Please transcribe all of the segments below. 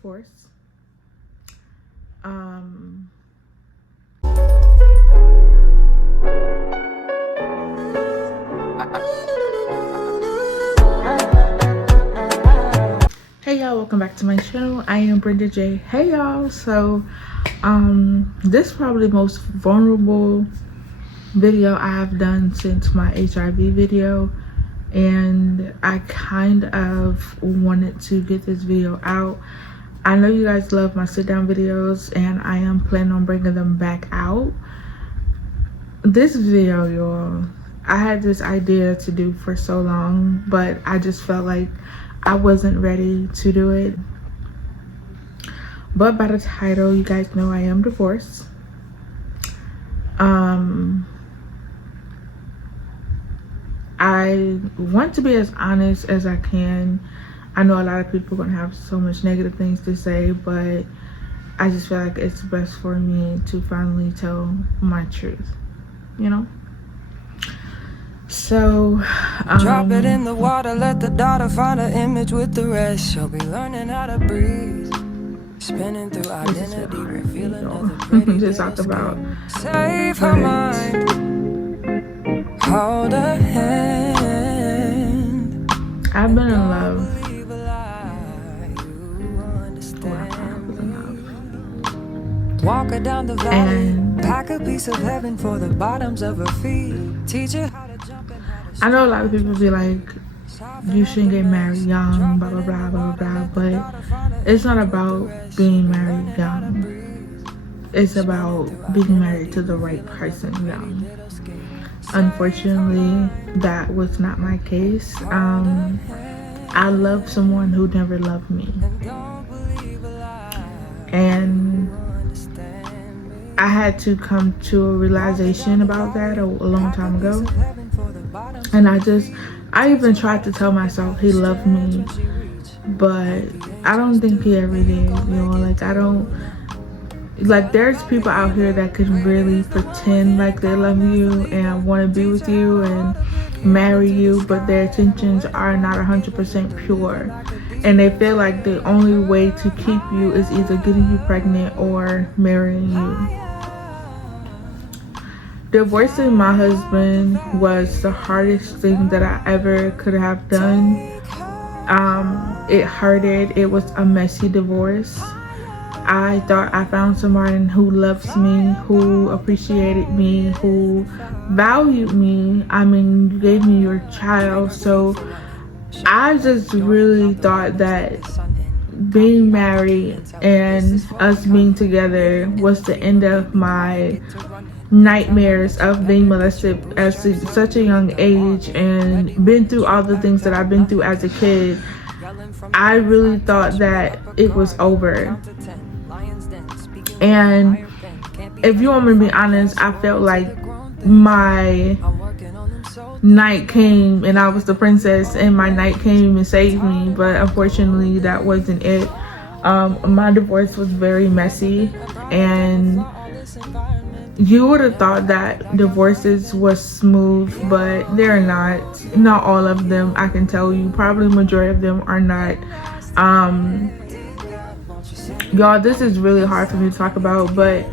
divorced. Hey y'all, welcome back to my channel. I am Brenda J. Hey y'all. So this is probably the most vulnerable video I have done since my HIV video, and I kind of wanted to get this video out. I know you guys love my sit down videos, and I am planning on bringing them back out. This video, y'all, I had this idea to do for so long, but I just felt like I wasn't ready to do it. But by the title, you guys know I am divorced. I want to be as honest as I can. I know a lot of people are gonna have so much negative things to say, but I just feel like it's best for me to finally tell my truth, you know? So drop it in the water, let the daughter find an image with the rest. She'll be learning how to breathe, spinning through identity, revealing other pretty just talk about save her mind, hold her hand. I've been in love. Walk her down the valley, pack a piece of heaven for the bottoms of her feet, teach her how to jump and how to. I know a lot of people be like, you shouldn't get married young, blah blah blah blah blah, but it's not about being married young. It's about being married to the right person young. Unfortunately, that was not my case. I loved someone who never loved me, and I had to come to a realization about that a long time ago. And I even tried to tell myself he loved me, but I don't think he ever did, you know? Like there's people out here that can really pretend like they love you and want to be with you and marry you, but their intentions are not 100% pure, and they feel like the only way to keep you is either getting you pregnant or marrying you. Divorcing my husband was the hardest thing that I ever could have done. It hurted. It was a messy divorce. I thought I found someone who loves me, who appreciated me, who valued me. I mean, you gave me your child. So I just really thought that being married and us being together was the end of my nightmares of being molested at such a young age and been through all the things that I've been through as a kid. I really thought that it was over. And if you want me to be honest, I felt like my night came and I was the princess, and my night came and saved me, but unfortunately that wasn't it. My divorce was very messy, and you would have thought that divorces was smooth, but they're not. Not all of them, I can tell you. Probably majority of them are not. Y'all, this is really hard for me to talk about, but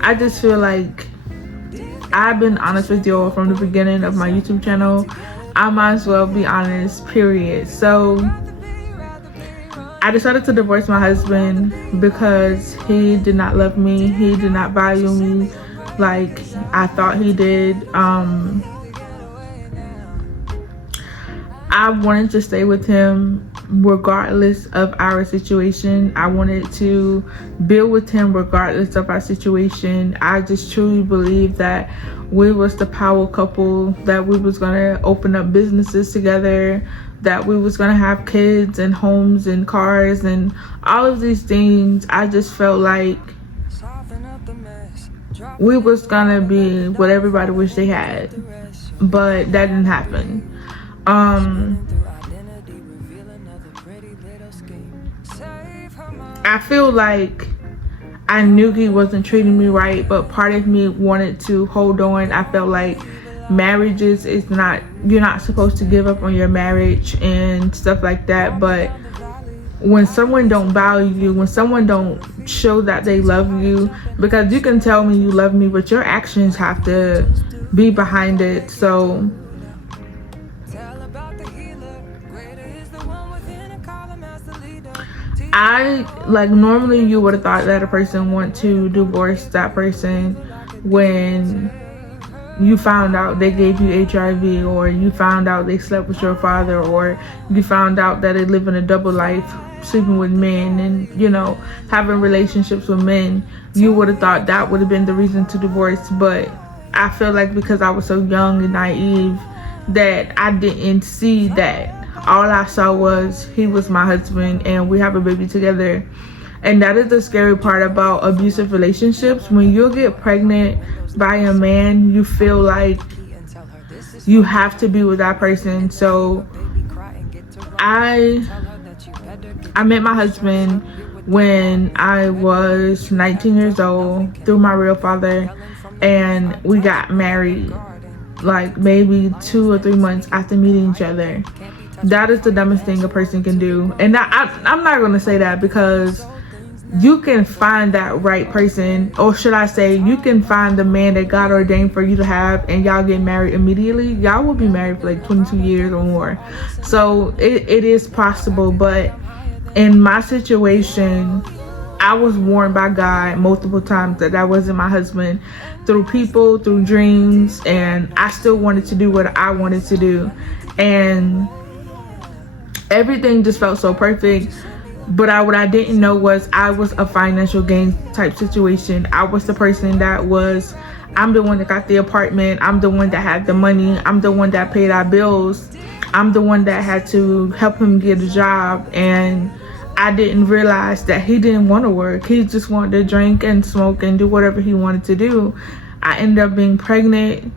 I just feel like I've been honest with y'all from the beginning of my YouTube channel. I might as well be honest, period. So I decided to divorce my husband because he did not love me. He did not value me like I thought he did. I wanted to stay with him regardless of our situation. I wanted to build with him regardless of our situation. I just truly believe that we was the power couple, that we was gonna open up businesses together, that we was gonna have kids and homes and cars and all of these things. I just felt like we was gonna be what everybody wished they had, but that didn't happen. I feel like I knew he wasn't treating me right, but part of me wanted to hold on. I felt like marriages is not, you're not supposed to give up on your marriage and stuff like that, but when someone don't value you, when someone don't show that they love you, because you can tell me you love me, but your actions have to be behind it. So I, like, normally you would have thought that a person want to divorce that person when you found out they gave you HIV, or you found out they slept with your father, or you found out that they live in a double life, sleeping with men and, you know, having relationships with men. You would have thought that would have been the reason to divorce. But I feel like because I was so young and naive that I didn't see that. All I saw was he was my husband and we have a baby together. And that is the scary part about abusive relationships. When you get pregnant by a man, you feel like you have to be with that person. So I met my husband when I was 19 years old through my real father, and we got married like maybe 2 or 3 months after meeting each other. That is the dumbest thing a person can do. And I'm not going to say that, because you can find that right person, or should I say, you can find the man that God ordained for you to have, and y'all get married immediately. Y'all will be married for like 22 years or more. So it is possible. But in my situation, I was warned by God multiple times that that wasn't my husband, through people, through dreams, and I still wanted to do what I wanted to do. And everything just felt so perfect. But what I didn't know was I was a financial gain type situation. I was the person that was, I'm the one that got the apartment. I'm the one that had the money. I'm the one that paid our bills. I'm the one that had to help him get a job. And I didn't realize that he didn't want to work. He just wanted to drink and smoke and do whatever he wanted to do. I ended up being pregnant,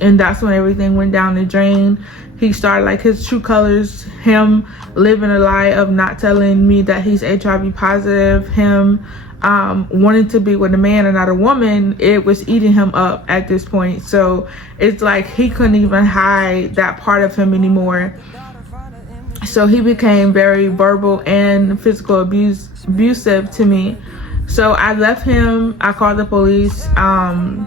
and that's when everything went down the drain. He started, like, his true colors, him living a lie of not telling me that he's HIV positive, him wanting to be with a man and not a woman. It was eating him up at this point. So it's like he couldn't even hide that part of him anymore. So he became very verbal and physical abusive to me. So I left him. I called the police, and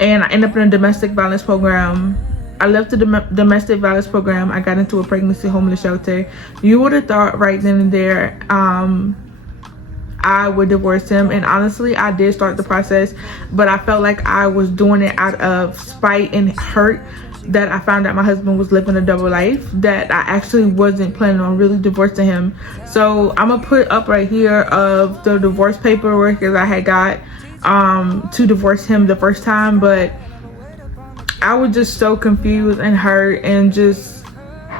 I ended up in a domestic violence program. I left the domestic violence program. I got into a pregnancy homeless shelter. You would have thought right then and there I would divorce him, and honestly I did start the process, but I felt like I was doing it out of spite and hurt that I found out my husband was living a double life, that I actually wasn't planning on really divorcing him. So I'm gonna put up right here of the divorce paperwork that I had got to divorce him the first time. But I was just so confused and hurt, and just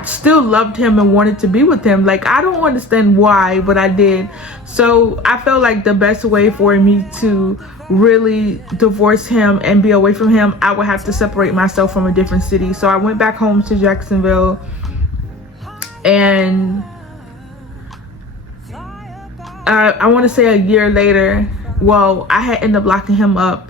still loved him and wanted to be with him. Like, I don't understand why, but I did. So I felt like the best way for me to really divorce him and be away from him, I would have to separate myself from a different city. So I went back home to Jacksonville, and I want to say a year later, well, I had ended up locking him up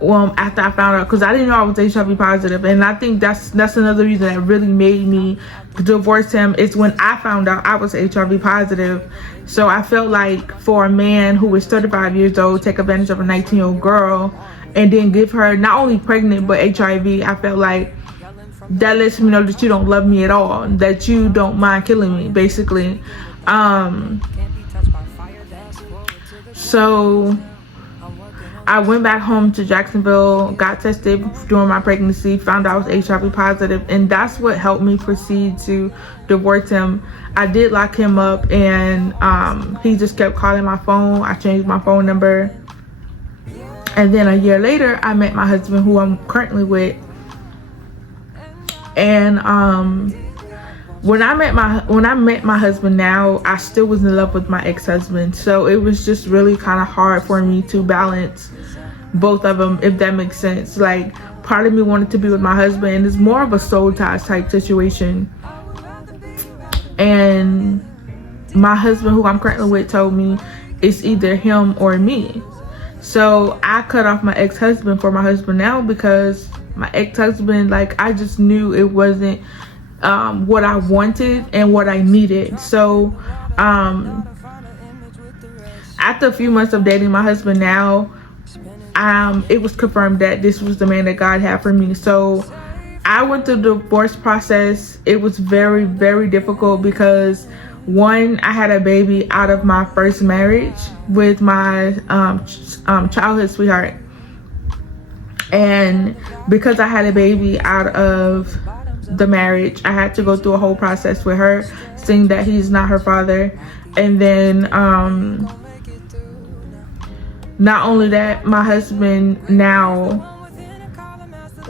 after I found out, because I didn't know I was HIV positive. And I think that's another reason that really made me divorce him, is when I found out I was HIV positive. So I felt like for a man who was 35 years old take advantage of a 19-year-old girl and then give her not only pregnant but HIV, I felt like that lets me know that you don't love me at all, that you don't mind killing me, basically. So I went back home to Jacksonville, got tested during my pregnancy, found out I was HIV positive, and that's what helped me proceed to divorce him. I did lock him up, and he just kept calling my phone. I changed my phone number. And then a year later, I met my husband, who I'm currently with. And when I met my husband now, I still was in love with my ex-husband. So it was just really kind of hard for me to balance both of them, if that makes sense. Like, part of me wanted to be with my husband, and it's more of a soul ties type situation. And my husband, who I'm currently with, told me it's either him or me. So I cut off my ex-husband for my husband now, because my ex-husband, like, I just knew it wasn't what I wanted and what I needed. So after a few months of dating my husband now, it was confirmed that this was the man that God had for me. So I went through the divorce process. It was very, very difficult because, one, I had a baby out of my first marriage with my childhood sweetheart. And because I had a baby out of the marriage, I had to go through a whole process with her, saying that he's not her father. And then not only that, my husband now,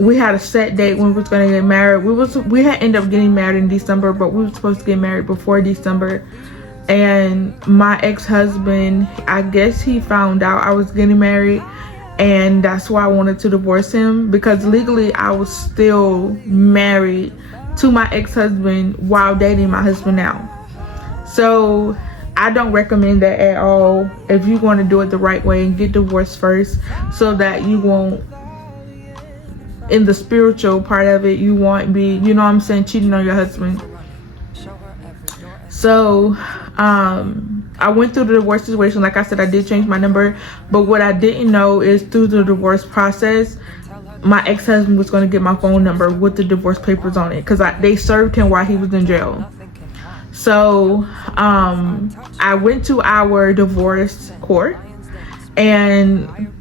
we had a set date when we was gonna get married. We had ended up getting married in December, but we were supposed to get married before December. And my ex-husband, I guess he found out I was getting married, and that's why I wanted to divorce him, because legally I was still married to my ex-husband while dating my husband now. So I don't recommend that at all. If you want to do it the right way and get divorced first, so that you won't, in the spiritual part of it, you won't be, you know what I'm saying, cheating on your husband. So I went through the divorce situation. Like I said, I did change my number, but what I didn't know is through the divorce process, my ex-husband was going to get my phone number with the divorce papers on it, because they served him while he was in jail. So I went to our divorce court, and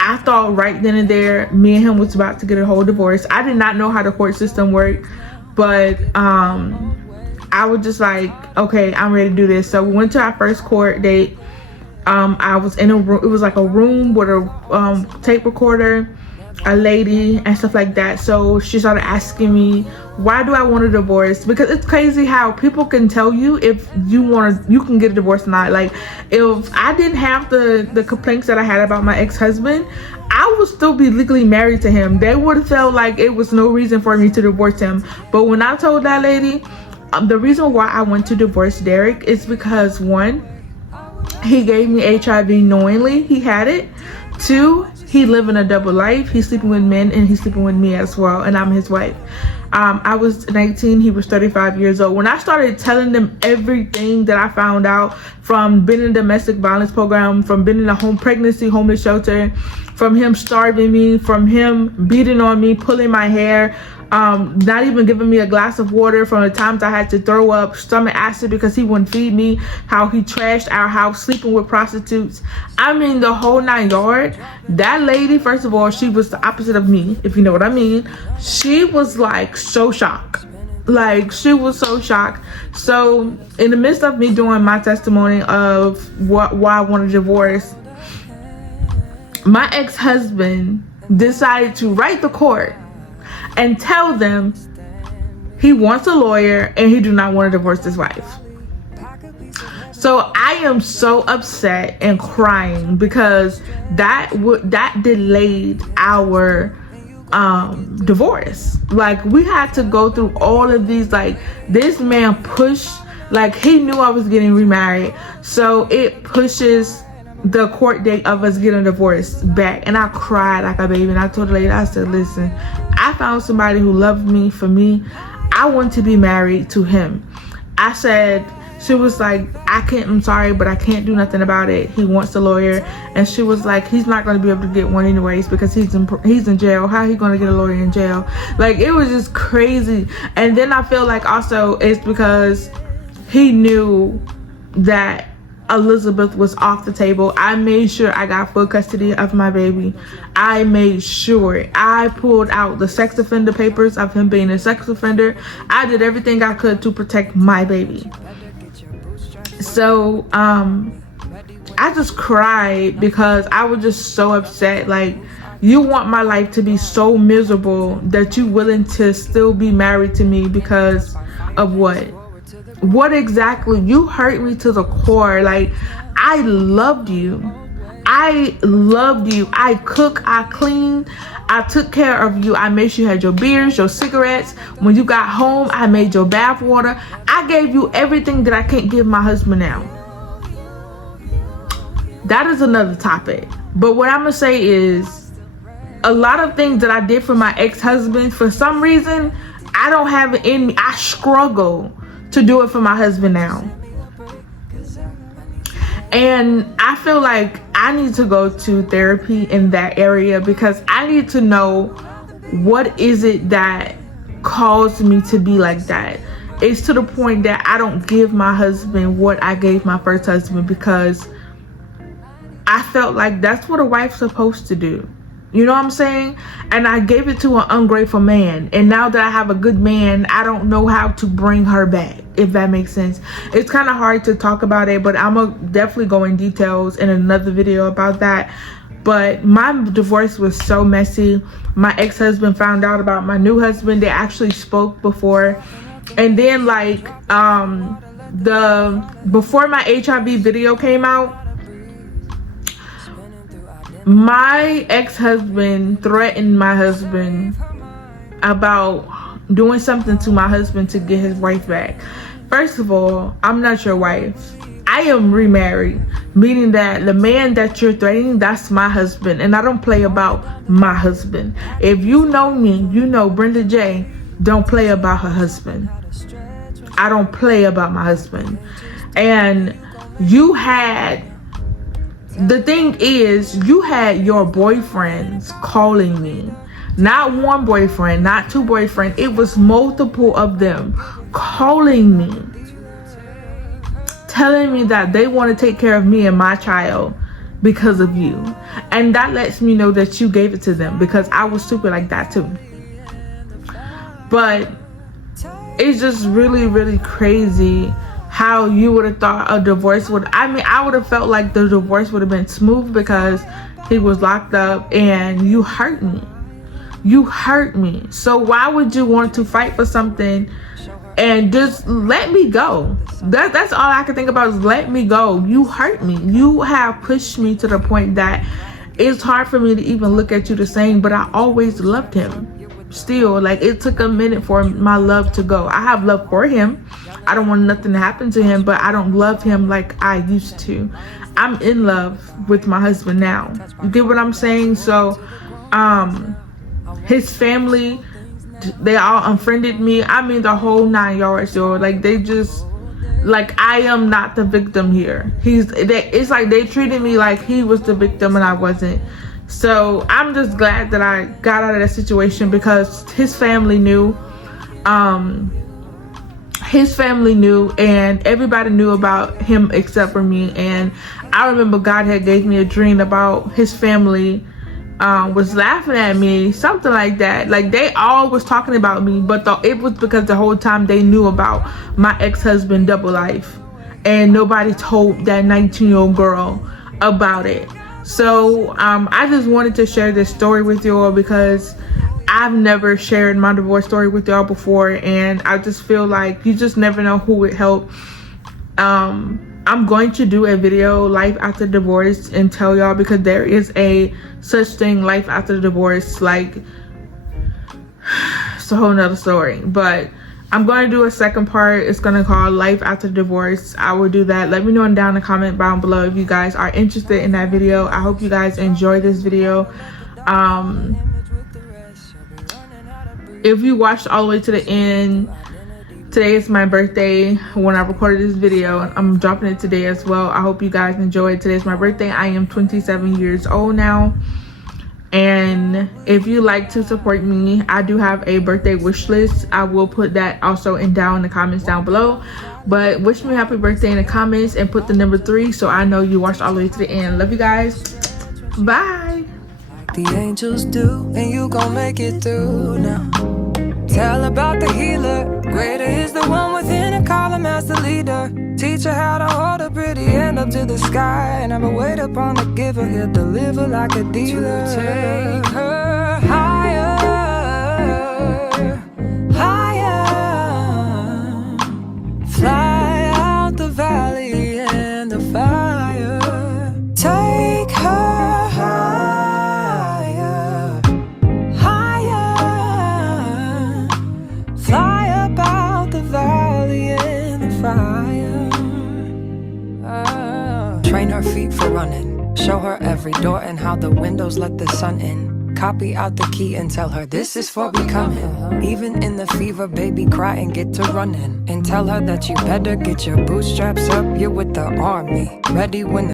I thought right then and there me and him was about to get a whole divorce. I did not know how the court system worked, but I was just like, okay, I'm ready to do this. So we went to our first court date. I was in a room. It was like a room with a tape recorder, a lady, and stuff like that. So she started asking me, why do I want a divorce? Because it's crazy how people can tell you if you can get a divorce or not. Like, if I didn't have the complaints that I had about my ex-husband, I would still be legally married to him. They would have felt like it was no reason for me to divorce him. But when I told that lady, the reason why I went to divorce Derek is because, one, he gave me HIV knowingly he had it. Two, he living a double life. He's sleeping with men and he's sleeping with me as well, and I'm his wife. I was 19, he was 35 years old. When I started telling them everything that I found out, from being in a domestic violence program, from being in a pregnancy homeless shelter, from him starving me, from him beating on me, pulling my hair, not even giving me a glass of water, from the times I had to throw up stomach acid because he wouldn't feed me, how he trashed our house, sleeping with prostitutes. I mean, the whole 9 yards. That lady, first of all, she was the opposite of me, if you know what I mean. She was like so shocked. Like, she was so shocked. So in the midst of me doing my testimony of why I wanted a divorce, my ex-husband decided to write the court and tell them he wants a lawyer and he do not want to divorce his wife. So I am so upset and crying because that delayed our divorce. Like, we had to go through all of these, like, this man pushed, like, he knew I was getting remarried, so it pushes the court date of us getting divorced back. And I cried like a baby, and I told the lady, I said, listen, I found somebody who loved me for me. I want to be married to him. I said, she was like, I'm sorry, but I can't do nothing about it. He wants a lawyer. And she was like, he's not going to be able to get one anyways because he's in jail. How he going to get a lawyer in jail? Like, it was just crazy. And then I feel like also it's because he knew that Elizabeth was off the table. I made sure I got full custody of my baby. I made sure I pulled out the sex offender papers of him being a sex offender. I did everything I could to protect my baby. So I just cried because I was just so upset. Like, you want my life to be so miserable that you willing to still be married to me because of what? What exactly? You hurt me to the core. Like, I loved you. I loved you. I cook, I clean, I took care of you. I made sure you had your beers, your cigarettes. When you got home, I made your bath water. I gave you everything that I can't give my husband now. That is another topic. But what I'm gonna say is, a lot of things that I did for my ex-husband, for some reason, I don't have it in me. I struggle to do it for my husband now. And I feel like I need to go to therapy in that area, because I need to know what is it that caused me to be like that. It's to the point that I don't give my husband what I gave my first husband, because I felt like that's what a wife's supposed to do. You know what I'm saying? And I gave it to an ungrateful man. And now that I have a good man, I don't know how to bring her back, if that makes sense. It's kind of hard to talk about it, but I'm going to definitely go in details in another video about that. But my divorce was so messy. My ex-husband found out about my new husband. They actually spoke before. And then like before my HIV video came out, my ex-husband threatened my husband about doing something to my husband to get his wife back. First of all, I'm not your wife. I am remarried, meaning that the man that you're threatening, that's my husband, and I don't play about my husband. If you know me, you know Brenda J don't play about her husband. I don't play about my husband. And the thing is, you had your boyfriends calling me. Not one boyfriend, not two boyfriends. It was multiple of them calling me, telling me that they want to take care of me and my child because of you. And that lets me know that you gave it to them, because I was stupid like that too. But it's just really, really crazy how you would have thought a divorce would, I would have felt like the divorce would have been smooth, because he was locked up and you hurt me. You hurt me. So why would you want to fight for something and just let me go? That's all I can think about, is let me go. You hurt me. You have pushed me to the point that it's hard for me to even look at you the same, but I always loved him. Still, like, it took a minute for my love to go. I have love for him. I don't want nothing to happen to him, but I don't love him like I used to. I'm in love with my husband now. You get what I'm saying? So his family, they all unfriended me. I mean, the whole 9 yards, yo. Like, they just, like, I am not the victim here. It's like they treated me like he was the victim and I wasn't. So I'm just glad that I got out of that situation, because his family knew. His family knew, and everybody knew about him except for me. And I remember God had gave me a dream about his family was laughing at me, something like that. Like, they all was talking about me, but it was because the whole time they knew about my ex-husband double life, and nobody told that 19-year-old girl about it. So I just wanted to share this story with you all, because I've never shared my divorce story with y'all before, and I just feel like you just never know who would help. I'm going to do a video, life after divorce, and tell y'all, because there is a such thing, life after divorce. Like, it's a whole nother story, but I'm going to do a second part. It's going to call life after divorce. I will do that. Let me know down in the comment down below if you guys are interested in that video. I hope you guys enjoy this video. If you watched all the way to the end, today is my birthday when I recorded this video. I'm dropping it today as well. I hope you guys enjoyed. Today's my birthday. I am 27 years old now. And if you like to support me, I do have a birthday wish list. I will put that also down in the comments down below. But wish me a happy birthday in the comments, and put the number 3 so I know you watched all the way to the end. Love you guys. Bye. The angels do, and you gon' make it through now. Tell about the healer. Greater is the one within, and call him as the leader. Teach her how to hold a pretty hand up to the sky. Never wait upon the giver, he'll deliver like a dealer. To take her higher, higher. Fly out the valley and the fire. Take her higher, higher. Fly up out the valley and the fire. Train her feet for running. Show her every door and how the windows let the sun in. Copy out the key and tell her this is for becoming. Even in the fever, baby, cry and get to running. And tell her that you better get your bootstraps up, you're with the army. Ready when the